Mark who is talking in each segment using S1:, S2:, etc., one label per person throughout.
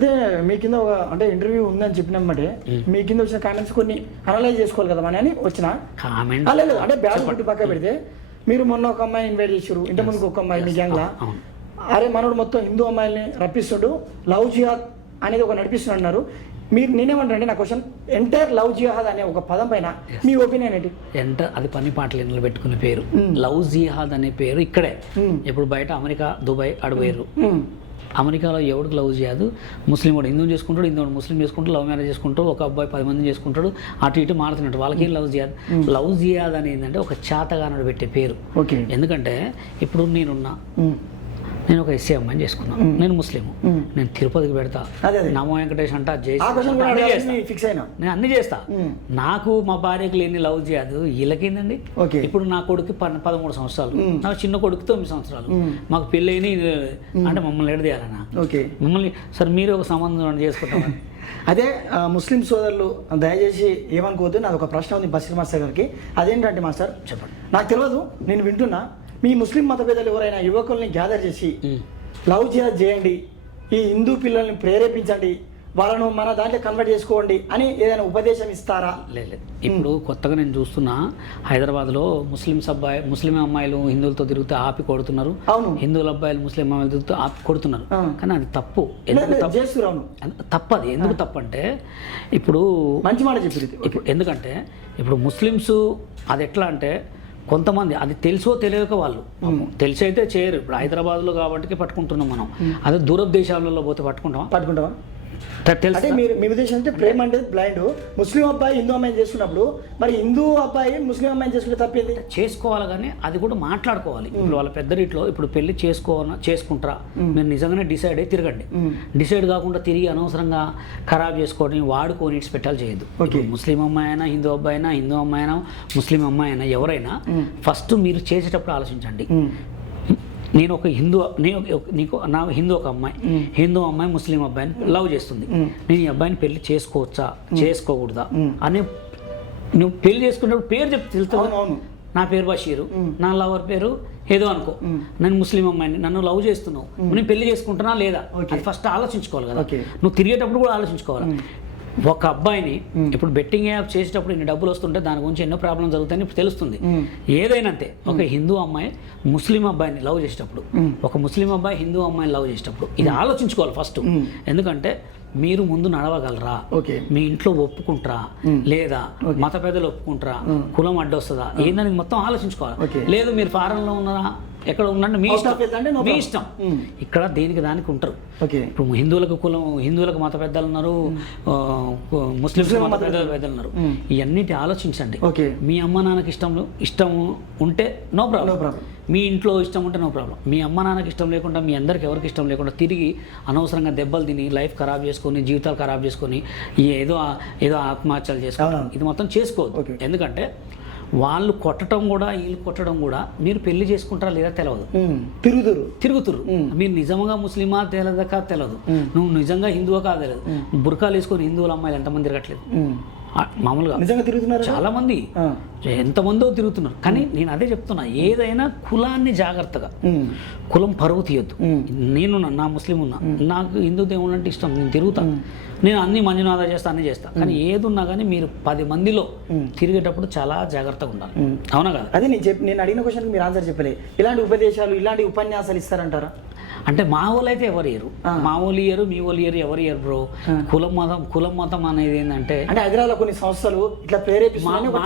S1: అదే మీ కింద ఒక అంటే ఇంటర్వ్యూ ఉందని చెప్పినమ్మంటే మీ. కింద వచ్చిన కామెంట్స్ కొన్ని అనలైజ్ చేసుకోవాలి కదా అని వచ్చిన. లేదు అంటే బ్యాడ్ పుట్టి పక్క పెడితే మీరు మొన్న ఒక అమ్మాయి ఇన్వైట్ చేశారు ఇంత ముందుకు ఒక అమ్మాయి మీ గ్యాంగ్లా
S2: అవును.
S1: అరే మనోడు మొత్తం హిందూ అమ్మాయిల్ని రప్పిస్తాడు లవ్ జిహాద్ అనేది ఒక నడిపిస్తున్నాడు అన్నారు మీరు నేనేమంటారంటే నా క్వశ్చన్ ఎంటైర్ లవ్ జిహాద్ అనే ఒక పదం పైన మీ ఒపీనియన్ ఏంటి?
S2: ఎంత అది పని పాటలు ఇంట్లో పెట్టుకునే పేరు. లవ్ జిహాద్ అనే పేరు ఇక్కడే. ఇప్పుడు బయట అమెరికా దుబాయ్ అడవేరు. అమెరికాలో ఎవడికి లవ్ చేయదు. ముస్లిం వాడు హిందూ చేసుకుంటాడు హిందూ వాడు ముస్లిం చేసుకుంటాడు లవ్ మ్యారేజ్ చేసుకుంటాడు ఒక అబ్బాయి పది మంది చేసుకుంటాడు అటు ఇటు మారుతున్నట్టు. వాళ్ళకి లవ్ జియాద్ లవ్ జియాద్ అనేది ఏంటంటే ఒక చాతగానడు పెట్టే పేరు.
S1: ఓకే.
S2: ఎందుకంటే ఇప్పుడు నేనున్నా. నేను ఒక ఎస్సీ అమ్మాయిని చేసుకున్నాను. నేను ముస్లిము.
S1: మ్మ్.
S2: నేను తిరుపతికి పెడతా. నమో వెంకటేష్ అంట
S1: ఫిక్స్ అయినా.
S2: నేను అన్ని చేస్తా. నాకు మా భార్యకి లేని లవ్ చేయదు. వీళ్ళకేందండి? ఇప్పుడు నా కొడుకు పదమూడు సంవత్సరాలు. నా చిన్న కొడుకు తొమ్మిది సంవత్సరాలు. మాకు పెళ్ళైన అంటే మమ్మల్ని ఎడదీయాలన్నా మిమ్మల్ని సార్ మీరు ఒక సంబంధం చేసుకుంటామని
S1: అదే ముస్లిం సోదరులు దయచేసి ఏమనుకోవద్దు. నాది ఒక ప్రశ్న ఉంది బషీర్ మాస్టర్ గారికి. అదేంటంటే మాస్టర్
S2: చెప్పండి.
S1: నాకు తెలియదు నేను వింటున్నా. మీ ముస్లిం మత పెద్దలు ఎవరైనా యువకుల్ని గ్యాదర్ చేసి. లవ్ జిహాద్ చేయండి ఈ హిందూ పిల్లల్ని ప్రేరేపించండి వాళ్ళను మన దాంట్లో కన్వర్ట్ చేసుకోండి అని ఏదైనా ఉపదేశం ఇస్తారా?
S2: లేదు లేదు. ఇప్పుడు కొత్తగా నేను చూస్తున్నా హైదరాబాద్లో ముస్లిమ్స్ అబ్బాయి ముస్లిం అమ్మాయిలు హిందువులతో తిరుగుతూ ఆపి కొడుతున్నారు.
S1: అవును.
S2: హిందువుల అబ్బాయిలు ముస్లిం అమ్మాయిలు తిరుగుతూ ఆపి కొడుతున్నారు. కానీ అది తప్పు.
S1: లేదు,
S2: ఎందుకు
S1: లేదు,
S2: తప్పు?
S1: చేస్తురాను
S2: అంత- తప్పు అది ఎందుకు తప్పు అంటే ఇప్పుడు
S1: మంచి మాట చెప్పింది
S2: ఇప్పుడు ఎందుకంటే ఇప్పుడు ముస్లిమ్స్ అది ఎట్లా అంటే కొంతమంది అది తెలుసో తెలియక వాళ్ళు. తెలిసి అయితే చేయరు. ఇప్పుడు హైదరాబాద్లో కాబట్టి పట్టుకుంటున్నాం మనం. అదే దూర దేశాలలో పోతే పట్టుకుంటాం
S1: పట్టుకుంటావా
S2: తెలుసు
S1: అంటే మీరు మీ ఉద్దేశం అంటే ప్రేమ అంటే బ్లైండ్ ముస్లిం అబ్బాయి హిందూ అమ్మాయిని చేసుకున్నప్పుడు మరి హిందూ అబ్బాయి ముస్లిం అమ్మాయిని చేసుకుంటే తప్పేది?
S2: చేసుకోవాలి కానీ అది కూడా మాట్లాడుకోవాలి. ఇప్పుడు వాళ్ళ పెద్దరిట్లో ఇప్పుడు పెళ్ళి చేసుకో చేసుకుంటారా? మీరు నిజంగానే డిసైడ్ అయ్యి తిరగండి. డిసైడ్ కాకుండా తిరిగి అనవసరంగా ఖరాబ్ చేసుకొని వాడుకొని ఇట్స్ పెట్టాలి చేయొద్దు. ఇప్పుడు ముస్లిం అమ్మాయి అయినా హిందూ అబ్బాయి అయినా హిందూ అమ్మాయి అయినా ముస్లిం అమ్మాయి అయినా ఎవరైనా ఫస్ట్ మీరు చేసేటప్పుడు ఆలోచించండి. నేను ఒక హిందూ నేను నీకు నా హిందూ ఒక అమ్మాయి. హిందూ అమ్మాయి ముస్లిం అబ్బాయిని లవ్ చేస్తుంది. నేను ఈ అబ్బాయిని పెళ్ళి చేసుకోవచ్చా? చేసుకోకూడదా? అని నువ్వు పెళ్ళి చేసుకున్నప్పుడు పేరు చెప్తే
S1: అవును
S2: నా పేరు బషీరు. నా లవర్ పేరు ఏదో అనుకో. నేను ముస్లిం అమ్మాయిని. నన్ను లవ్ చేస్తున్నావు. నేను పెళ్ళి చేసుకుంటున్నా లేదా. అది ఫస్ట్ ఆలోచించుకోవాలి కదా. నువ్వు తిరిగేటప్పుడు కూడా ఆలోచించుకోవాలి. ఒక అబ్బాయిని ఇప్పుడు బెట్టింగ్ యాప్ చేసేటప్పుడు ఇన్ని డబ్బులు వస్తుంటే దాని గురించి ఎన్నో ప్రాబ్లం జరుగుతాయని ఇప్పుడు తెలుస్తుంది. ఏదైనా అంతే ఒక హిందూ అమ్మాయి ముస్లిం అబ్బాయిని లవ్ చేసేటప్పుడు ఒక ముస్లిం అబ్బాయి హిందూ అమ్మాయిని లవ్ చేసేటప్పుడు ఇది ఆలోచించుకోవాలి ఫస్ట్ ఎందుకంటే మీరు ముందు నడవగలరా? మీ ఇంట్లో ఒప్పుకుంటారా? లేదా మత పెద్దలు ఒప్పుకుంటారా? కులం అడ్డొస్తుందా ఏందని మొత్తం ఆలోచించుకోవాలి. లేదు మీరు ఫారెన్లో ఉన్నారా? ఎక్కడ ఉన్నట్టు మీ ఇష్టం. మీ. ఇష్టం.
S1: మ్మ్.
S2: ఇక్కడ దేనికి దానికి ఉంటారు.
S1: ఓకే
S2: ఇప్పుడు హిందువులకు కులం హిందువులకు మత పెద్దలు ఉన్నారు ఆ, ముస్లింస్
S1: ముస్లిం
S2: మత పెద్దలు పెద్దలు. ఉన్నారు. ఇవన్నిటి ఆలోచించండి.
S1: ఓకే
S2: మీ అమ్మ నాన్నకి ఇష్టం ఇష్టం ఉంటే నో ప్రాబ్లం మీ ఇంట్లో ఇష్టం ఉంటే నో ప్రాబ్లం మీ అమ్మ నాన్నకి ఇష్టం లేకుండా మీ అందరికి ఎవరికి ఇష్టం లేకుండా తిరిగి అనవసరంగా దెబ్బలు తిని లైఫ్ ఖరాబ్ చేసుకొని జీవితాలు ఖరాబ్ చేసుకొని ఏదో ఏదో ఆత్మహత్యలు చేసుకోవడం.
S1: అవునవును.
S2: ఇది మొత్తం చేసుకోవద్దు. ఎందుకంటే వాళ్ళు కొట్టడం కూడా వీళ్ళు కొట్టడం కూడా మీరు పెళ్ళి చేసుకుంటారా లేదా తెలియదు
S1: తిరుగుతురు.
S2: తిరుగుతురు. మీరు నిజంగా ముస్లిమా తెలియదా కాదు తెలియదు నువ్వు నిజంగా హిందువా కాదు తెలియదు బుర్కాలు వేసుకొని హిందువుల అమ్మాయిలు ఎంతమంది తిరగట్లేదు? మామూలుగా
S1: నిజంగా తిరుగుతున్నారు?
S2: చాలా మంది. ఎంతమందో తిరుగుతున్నారు. కానీ నేను అదే చెప్తున్నా ఏదైనా కులాన్ని జాగ్రత్తగా కులం పరువు తీయొద్దు. నేను నా ముస్లిం ఉన్నా నాకు హిందూ దేవుడు అంటే ఇష్టం నేను తిరుగుతా. నేను అన్ని మంజునాథ చేస్తా అన్ని చేస్తా. కానీ ఏది ఉన్నా కానీ మీరు పది మందిలో తిరిగేటప్పుడు చాలా జాగ్రత్తగా ఉండాలి. అవునా కదా?
S1: అదే నేను చెప్పి నేను అడిగిన క్వశ్చన్కి మీరు ఆన్సర్ చెప్పలే. ఇలాంటి ఉపదేశాలు ఇలాంటి ఉపన్యాసాలు ఇస్తారంటారా?
S2: అంటే మా వాళ్ళు అయితే ఎవరు ఇయ్యరు మా వాళ్ళు ఇయ్యరు మీ వాళ్ళు ఇయ్యరు ఎవరు ఇయ్యరు బ్రో కులం మతం కులం మతం అనేది ఏంటంటే
S1: అంటే హైదరాబాద్లో కొన్ని సంస్థలు ఇట్లా ఒక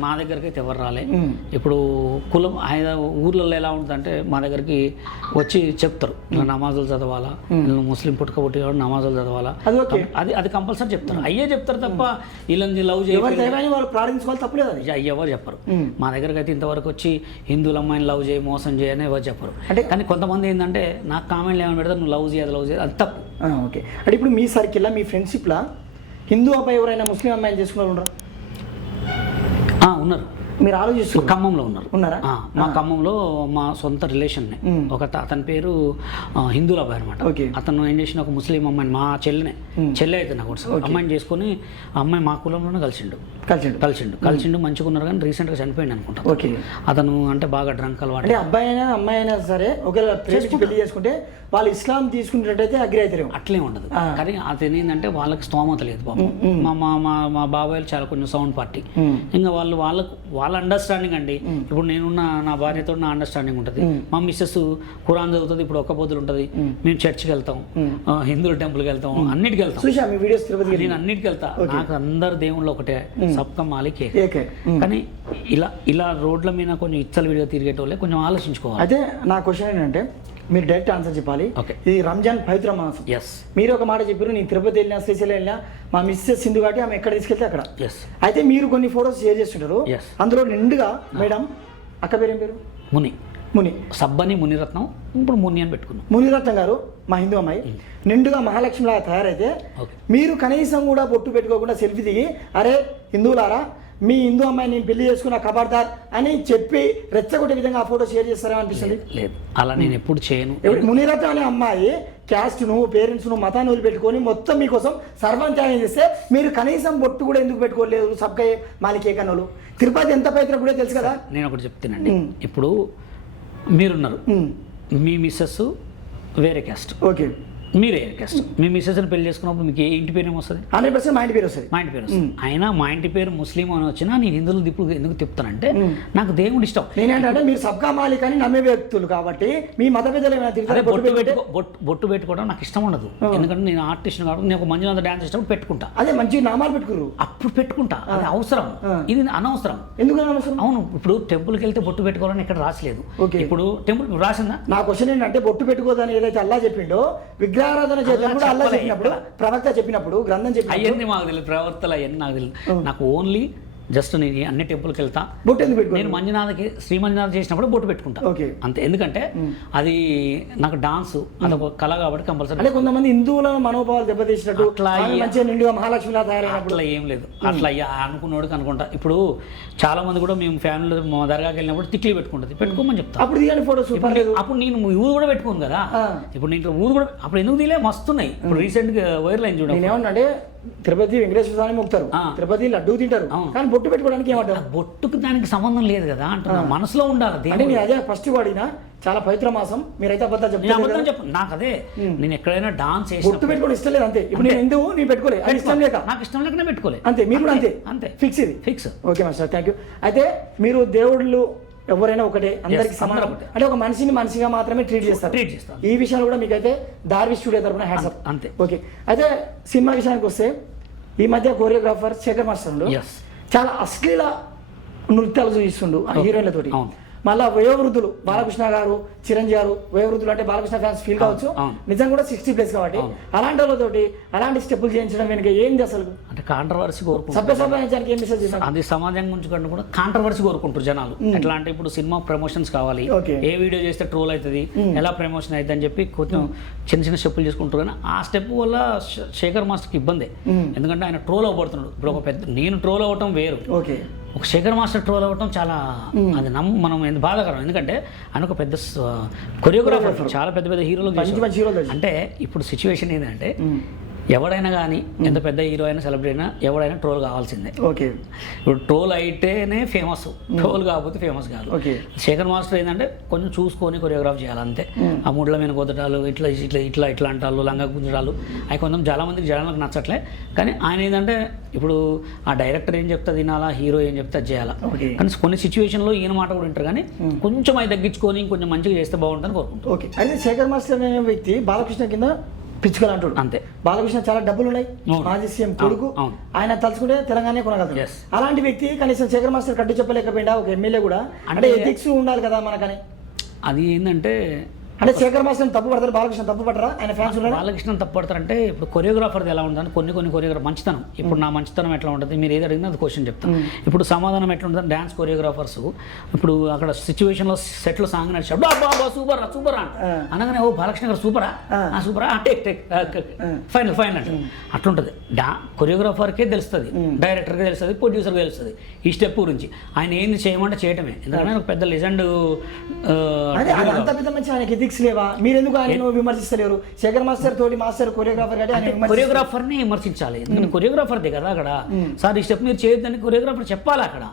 S2: మా దగ్గరికి అయితే ఎవరు రాలే. ఇప్పుడు కులం ఆయన ఊర్లలో ఎలా ఉంటుందంటే మా దగ్గరికి వచ్చి చెప్తారు. ఇలా నమాజులు చదవాలా? నువ్వు ముస్లిం పుట్టుక పుట్టి కాబట్టి నమాజులు చదవాలా?
S1: అది ఓకే.
S2: అది అది కంపల్సరీ చెప్తారు. అయ్యే చెప్తారు తప్ప వీళ్ళని లవ్ చేయాలి
S1: వాళ్ళు ప్రార్థించుకోవాలి తప్పలేదు అది.
S2: ఎవరు చెప్పరు. మా దగ్గరికి అయితే ఇంతవరకు వచ్చి హిందువుల అమ్మాయిని లవ్ చేయి మోసం చేయని ఎవరు చెప్పరు.
S1: అంటే-
S2: కానీ కొంతమంది ఏంటంటే నాకు కామెంట్లు ఏమైనా పెడతారు నువ్వు లవ్ చేయదు లవ్ చేయదు అది తప్పు.
S1: ఓకే. అంటే ఇప్పుడు మీ సర్కిల్లో మీ ఫ్రెండ్షిప్లో హిందూ అబ్బాయి ఎవరైనా ముస్లిం అమ్మాయిని చేసుకున్న ఉండరా?
S2: ఆ, ఉన్నారు.
S1: మీరు ఆలోచిస్తున్నారు?
S2: ఖమ్మంలో ఉన్నారు.
S1: ఉన్నారా?
S2: మా ఖమ్మంలో మా సొంత రిలేషన్. ఒక అత- అతని పేరు హిందూల అబ్బాయి అనమాట
S1: ఓకే.
S2: అతను ఏం చేసిన ఒక ముస్లిం అమ్మాయిని మా చెల్లెనే. చెల్లె అయితే నాకు. అమ్మాయిని చేసుకొని అమ్మాయి మా కులంలోనే కలిసిండు.
S1: కలిసిండు.
S2: కలిసిండు. కలిసిండు మంచిగా ఉన్నారు కానీ రీసెంట్గా చనిపోయింది అనుకుంటా.
S1: ఓకే.
S2: అతను అంటే బాగా డ్రంక్ అలవాటు.
S1: అబ్బాయి అయినా అమ్మాయి అయినా సరే ఒకవేళ పెళ్ళి చేసుకుంటే వాళ్ళు ఇస్లాం తీసుకునేటట్టయితే అగ్రి అవుతారు
S2: అట్లే ఉండదు. కానీ అతను ఏంటంటే వాళ్ళకి స్తోమత లేదు పాపం. మా మా మా బాబాయ్లు చాలా కొంచెం సౌండ్ పార్టీ. ఇంకా వాళ్ళు వాళ్ళకు వాళ్ళ అండర్స్టాండింగ్ అండి. ఇప్పుడు నేనున్న నా భార్యతో నా అండర్స్టాండింగ్ ఉంటుంది. మా మిస్సెస్ ఖురాన్ చదువుతుంది ఇప్పుడు ఒక్క పొద్దులు ఉంటుంది. మేము. చర్చ్కి వెళ్తాం. హిందువుల టెంపుల్కి వెళ్తాం. అన్నిటికి వెళ్తాం.
S1: వీడియోస్
S2: నేను అన్నిటికి వెళ్తా. నాకు అందరు దేవుళ్ళు ఒకటే. సప్త మాలికే కానీ ఇలా ఇలా రోడ్ల మీద కొంచెం ఇచ్చల వీడియో తిరిగేటోళ్ళే కొంచెం ఆలోచించుకోవాలి.
S1: అయితే నా క్వశ్చన్ ఏంటంటే మీరు డైరెక్ట్ ఆన్సర్ చెప్పాలి. ఇది రంజాన్ పవిత్ర మాసం.
S2: ఎస్
S1: మీరు ఒక మాట చెప్పారు నేను తిరుపతి వెళ్ళినా శ్రీశైలం వెళ్ళినా మా మిస్సెస్ సింధు కాబట్టి ఆమె ఎక్కడ తీసుకెళ్తే అక్కడ.
S2: ఎస్
S1: అయితే మీరు కొన్ని ఫొటోస్ షేర్ చేస్తుంటారు. అందులో నిండుగా మేడం అక్క పేరేం పేరు?
S2: ముని.
S1: ముని.
S2: సబ్బని మునిరత్నం ఇప్పుడు ముని అని పెట్టుకున్నాం.
S1: మునిరత్నం గారు మా హిందూ అమ్మాయి. నిండుగా మహాలక్ష్మిలాగా తయారైతే మీరు కనీసం కూడా బొట్టు పెట్టుకోకుండా సెల్ఫీ దిగి అరే హిందువులారా మీ హిందూ అమ్మాయి నేను పెళ్ళి చేసుకున్న ఖబర్దార్ అని చెప్పి రెచ్చగొట్టే విధంగా ఆ ఫోటో షేర్ చేస్తారా అనిపిస్తుంది?
S2: లేదు అలా నేను ఎప్పుడు చేయను.
S1: మునిరత్నం అనే అమ్మాయి క్యాస్ట్ను పేరెంట్స్ను మతాన్ని వదిలిపెట్టుకొని మొత్తం మీకోసం సర్వం త్యాగం చేస్తే మీరు కనీసం బొట్టు కూడా ఎందుకు పెట్టుకోలేదు? సబ్కై మాలికే కన్నులు తిరుపతి ఎంత పవిత్రం కూడా తెలుసు కదా?
S2: నేను ఒకటి చెప్తానండి. ఇప్పుడు మీరున్నారు. మీ మిస్సెస్ వేరే క్యాస్ట్
S1: ఓకే.
S2: మీరు క్యాస్ట్ మీ మిస్సెస్ని పెళ్ళి చేసుకున్నప్పుడు మీకు ఏ ఇంటి పేరు ఏమొస్తుంది
S1: హండ్రెడ్ పర్సెంట్ మా ఇంటి పేరు వస్తుంది.
S2: మా ఇంటి పేరు వస్తుంది. అయినా మా ఇంటి పేరు ముస్లిం అని వచ్చినా నేను హిందువులు దిప్పుడు ఎందుకు తిప్పుతానంటే. నాకు దేవుడు ఇష్టం.
S1: నేనేంటంటే మీరు సబ్కా మాలిక్ అని నమ్మే వ్యక్తులు కాబట్టి మీ మత
S2: బొట్టు పెట్టుకో బొట్టు పెట్టుకోవడం నాకు ఇష్టం ఉండదు. ఎందుకంటే నేను ఆర్టిస్ట్ కాబట్టి నేను ఒక మంజునాథ డ్యాన్స్ ఇష్టం పెట్టుకుంటా.
S1: అదే మంచి నామాలు పెట్టుకురు.
S2: అప్పుడు పెట్టుకుంటా. అది అవసరం. ఇది అనవసరం.
S1: ఎందుకు అనవసరం?
S2: అవును ఇప్పుడు టెంపుల్కి వెళ్తే బొట్టు పెట్టుకోవాలని ఇక్కడ రాసలేదు. ఇప్పుడు టెంపుల్ రాసిందా?
S1: నా క్వశ్చన్ ఏంటంటే బొట్టు పెట్టుకోదని ఏదైతే అల్లా చెప్పిండో విగ్రహారాధన చేద్దాం కూడా అల్లా. చెప్పినప్పుడు ప్రవక్త చెప్పినప్పుడు గ్రంథం చెప్పినప్పుడు
S2: అవన్నీ మాకు తెలియదు ప్రవర్తలు అవన్నీ నాకు తెలియదు నాకు ఓన్లీ జస్ట్ నేను అన్ని టెంపుల్కి వెళ్తా.
S1: బొట్టు ఎందుకు పెట్టుకో
S2: నేను మంజునాథకి శ్రీ మంజునాథ్ చేసినప్పుడు బొట్టు పెట్టుకుంటా.
S1: ఓకే.
S2: అంతే. ఎందుకంటే అది నాకు డాన్స్ అదొక కళ కాబట్టి కంపల్సరీ.
S1: అంటే కొంతమంది హిందువుల మనోభావాలు దెబ్బతీసినట్టు
S2: అట్లా
S1: నిండుగా మహాలక్ష్మిలా తయారైనప్పుడు.
S2: అట్లా ఏం లేదు. అట్లా అయ్యా. అనుకున్నోడికి అనుకుంటా ఇప్పుడు చాలా మంది కూడా మేము ఫ్యామిలీ మా దర్గాకి వెళ్ళినప్పుడు తిక్లీ పెట్టుకుంటుంది. పెట్టుకోమని చెప్తా.
S1: అప్పుడు తీయండి ఫోటో సూపర్
S2: ఇప్పుడు
S1: లేదు
S2: నేను- అప్పుడు నేను ఊరు కూడా పెట్టుకోను కదా. ఇప్పుడు నేను ఊరు కూడా అప్పుడు ఎందుకు తీలే మస్తున్నాయి ఇప్పుడు రీసెంట్గా వైరల్ అయింది చూడండి
S1: తిరుపతి వెంకటేశ్వర స్వామి మొక్కుతారు. తిరుపతి లడ్డూ తింటారు. కానీ బొట్టు పెట్టుకోవడానికి ఏమంటారు
S2: బొట్టుకు దానికి సంబంధం లేదు కదా అంటున్నా. మనసులో ఉండాలి
S1: అంటే నేను అదే ఫస్ట్ వాడినా చాలా పవిత్ర మాసం. మీరైతే అబద్ధాలు
S2: నేను
S1: చెప్తారు
S2: అబద్ధం చెప్పను. నాకు అదే. నేను ఎక్కడైనా డాన్స్
S1: బొట్టు పెట్టుకోవడం ఇష్టం లేదు అంతే. ఇప్పుడు నేను ఎందుకు? నేను పెట్టుకోలేదు అది ఇష్టం లేక.
S2: నాకు ఇష్టం లేకనే పెట్టుకోలే.
S1: అంతే. మీరు కూడా అంతే
S2: అంతే.
S1: ఫిక్స్ ఇది.
S2: Fix.
S1: Okay master. Thank you అయితే మీరు దేవుళ్ళు ఎవరైనా ఒకటే అందరికి సమానం. అంటే ఒక మనిషిని మనిషిగా మాత్రమే ట్రీట్ చేస్తారు.
S2: ట్రీట్ చేస్తాను
S1: ఈ విషయాలు కూడా మీకైతే దార్వి స్టూడియో తరపున హ్యాట్సప్
S2: అంతే
S1: ఓకే అయితే సినిమా విషయానికి వస్తే ఈ మధ్య కోరియోగ్రాఫర్ శేఖర్ మాస్టర్ చాలా అశ్లీల నృత్యాలు చూపిస్తుండు ఆ హీరోయిన్లతోటి. మళ్ళా వయోవృద్ధులు బాలకృష్ణ గారు చిరంజీవి గారు వయోవృద్ధులు అంటే బాలకృష్ణ ఫ్యాన్స్ ఫీల్ కావచ్చు.
S2: అవును.
S1: నిజం కూడా సిక్స్టీ ప్లస్ కాబట్టి. అలాంటి వాళ్ళతోటి అలాంటి స్టెప్పులు చేయించడం వెనుక ఏంది అసలు?
S2: అంటే కాంట్రవర్సీ కోరుకుంటారు
S1: సభ్య ఏం మెసేజ్
S2: అది సమాజం గురించి కంటే కూడా కాంట్రవర్సీ కోరుకుంటారు జనాలు. ఎట్లా అంటే ఇప్పుడు సినిమా ప్రమోషన్స్ కావాలి. ఏ వీడియో చేస్తే ట్రోల్ అవుతుంది? ఎలా ప్రమోషన్ అవుతుంది అని చెప్పి కొంచెం చిన్న చిన్న స్టెప్పులు చేసుకుంటారు కానీ ఆ స్టెప్ వల్ల శేఖర్ మాస్టర్కి ఇబ్బంది. ఎందుకంటే ఆయన ట్రోల్ అవ్వబడుతున్నాడు. ఇప్పుడు ఒక పెద్ద నేను ట్రోల్ అవ్వటం వేరు.
S1: ఓకే.
S2: ఒక శేఖర్ మాస్టర్ ట్రోల్ అవ్వటం చాలా అది నమ్ము మనం ఎంత బాధాకరం ఎందుకంటే ఆయన ఒక పెద్ద కొరియోగ్రాఫర్ చాలా పెద్ద పెద్ద హీరోలు. అంటే ఇప్పుడు సిచ్యువేషన్ ఏంటంటే. ఎవడైనా కానీ ఎంత పెద్ద హీరో అయినా సెలబ్రిటీ అయినా ఎవడైనా ట్రోల్ కావాల్సిందే.
S1: ఓకే.
S2: ఇప్పుడు ట్రోల్ అయితేనే ఫేమస్. ట్రోల్ కాకపోతే ఫేమస్ కాదు.
S1: ఓకే.
S2: శేఖర్ మాస్టర్ ఏంటంటే కొంచెం చూసుకొని కొరియోగ్రాఫ్ చేయాలి అంతే. ఆ ముడ్ల మీద కొద్దటాలు ఇట్లా ఇట్లా ఇట్లా ఇట్లా అంటారు లంగా గుంజడాలు. అవి కొంచెం చాలా మందికి జనాలకు నచ్చట్లే. కానీ ఆయన ఏంటంటే ఇప్పుడు ఆ డైరెక్టర్ ఏం చెప్తా తినాలా హీరో ఏం చెప్తా అది చేయాలా?
S1: ఓకే.
S2: కానీ కొన్ని సిచ్యువేషన్లో ఈయన మాట కూడా వింటారు కానీ కొంచెం అవి తగ్గించుకొని కొంచెం మంచిగా చేస్తే బాగుంటుందని కోరుకుంటాం
S1: ఓకే. అయితే శేఖర్ మాస్టర్ అనే వ్యక్తి బాలకృష్ణ కింద పిచ్చుకలు అంటాడు
S2: అంతే.
S1: బాలకృష్ణ చాలా డబ్బులు ఉన్నాయి. మాజీ సీఎం కొడుకు. ఆయన తలుచుకుంటే తెలంగాణ కొనగలరు
S2: Yes.
S1: అలాంటి వ్యక్తి కనీసం శేఖర్ మాస్టర్ కట్టు చెప్పలేకపోయినా ఒక ఎమ్మెల్యే కూడా. అంటే
S2: అంటే-
S1: ఎథిక్స్ ఉండాలి కదా మనకని.
S2: అది ఏంటంటే
S1: అంటే శేఖర్ మాస్టర్ తప్పు పడతారు బాలకృష్ణ తప్పు పడరా ఆయన ఫ్యాన్స్ ఉన్నారా?
S2: బాలకృష్ణ తప్పడతారంటే ఇప్పుడు కొరియోగ్రాఫర్ది ఎలా ఉంటుందని కొన్ని కొన్ని కొరియోగ్రాఫర్ మంచితనం. ఇప్పుడు నా మంచితనం ఎట్లా ఉంటుంది? మీరు ఏది అడిగినా అది క్వశ్చన్ చెప్తాను. ఇప్పుడు సమాధానం ఎట్లా ఉంటుంది డ్యాన్స్ కొరియోగ్రాఫర్స్ ఇప్పుడు అక్కడ సిచ్యువేషన్లో సెట్లో సాంగ్ నడిచాడు. బా బా బా సూపర్ రా సూపర్. అనగానే ఓ బాలకృష్ణ గారు సూపరా
S1: ఆ.
S2: సూపరా టేక్ టేక్ ఫైనల్ ఫైనల్ అంటే. అట్లుంటుంది. డా కొరియోగ్రాఫర్కే తెలుస్తుంది. డైరెక్టర్కే తెలుస్తుంది ప్రొడ్యూసర్కి తెలుస్తుంది. ఈ స్టెప్ గురించి. ఆయన ఏంది చేయమంటే చేయటమే. ఎందుకంటే పెద్ద లెజెండ్
S1: ఎథిక్స్ లేవా? మీరు ఎందుకు ఆయన విమర్శిస్తలేరు? శేఖర్ మాస్టర్ తోటి మాస్టర్ కొరియోగ్రాఫర్ కాబట్టి విమర్శిస్తారు.
S2: కొరియోగ్రాఫర్ని విమర్శించాలి. ఎందుకంటే కొరియోగ్రాఫర్దే కదా అక్కడ. సార్ ఈ స్టెప్ మీరు చేయొద్దని కొరియోగ్రాఫర్ చెప్పాలి అక్కడ.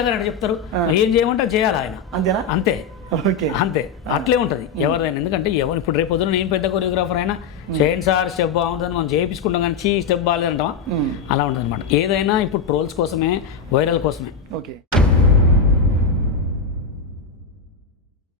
S2: గారు ఎట్లా చెప్తారు. ఏం చేయమంటే చేయాలి ఆయన.
S1: అంతేనా?
S2: అంతే.
S1: ఓకే.
S2: అంతే. అట్లే ఉంటుంది. ఎవరిదైనా. ఎందుకంటే ఎవరు ఇప్పుడు రేపు పొద్దున నేను పెద్ద కొరియోగ్రాఫర్ అయినా చేయండి సార్ స్టెప్ బాగుంటుంది మనం చేయించుకుంటాం కానీ చీ స్టెప్ బాగాలేదు అంటాం అలా ఉంటుంది అనమాట ఏదైనా ఇప్పుడు ట్రోల్స్ కోసమే వైరల్ కోసమే.
S1: ఓకే.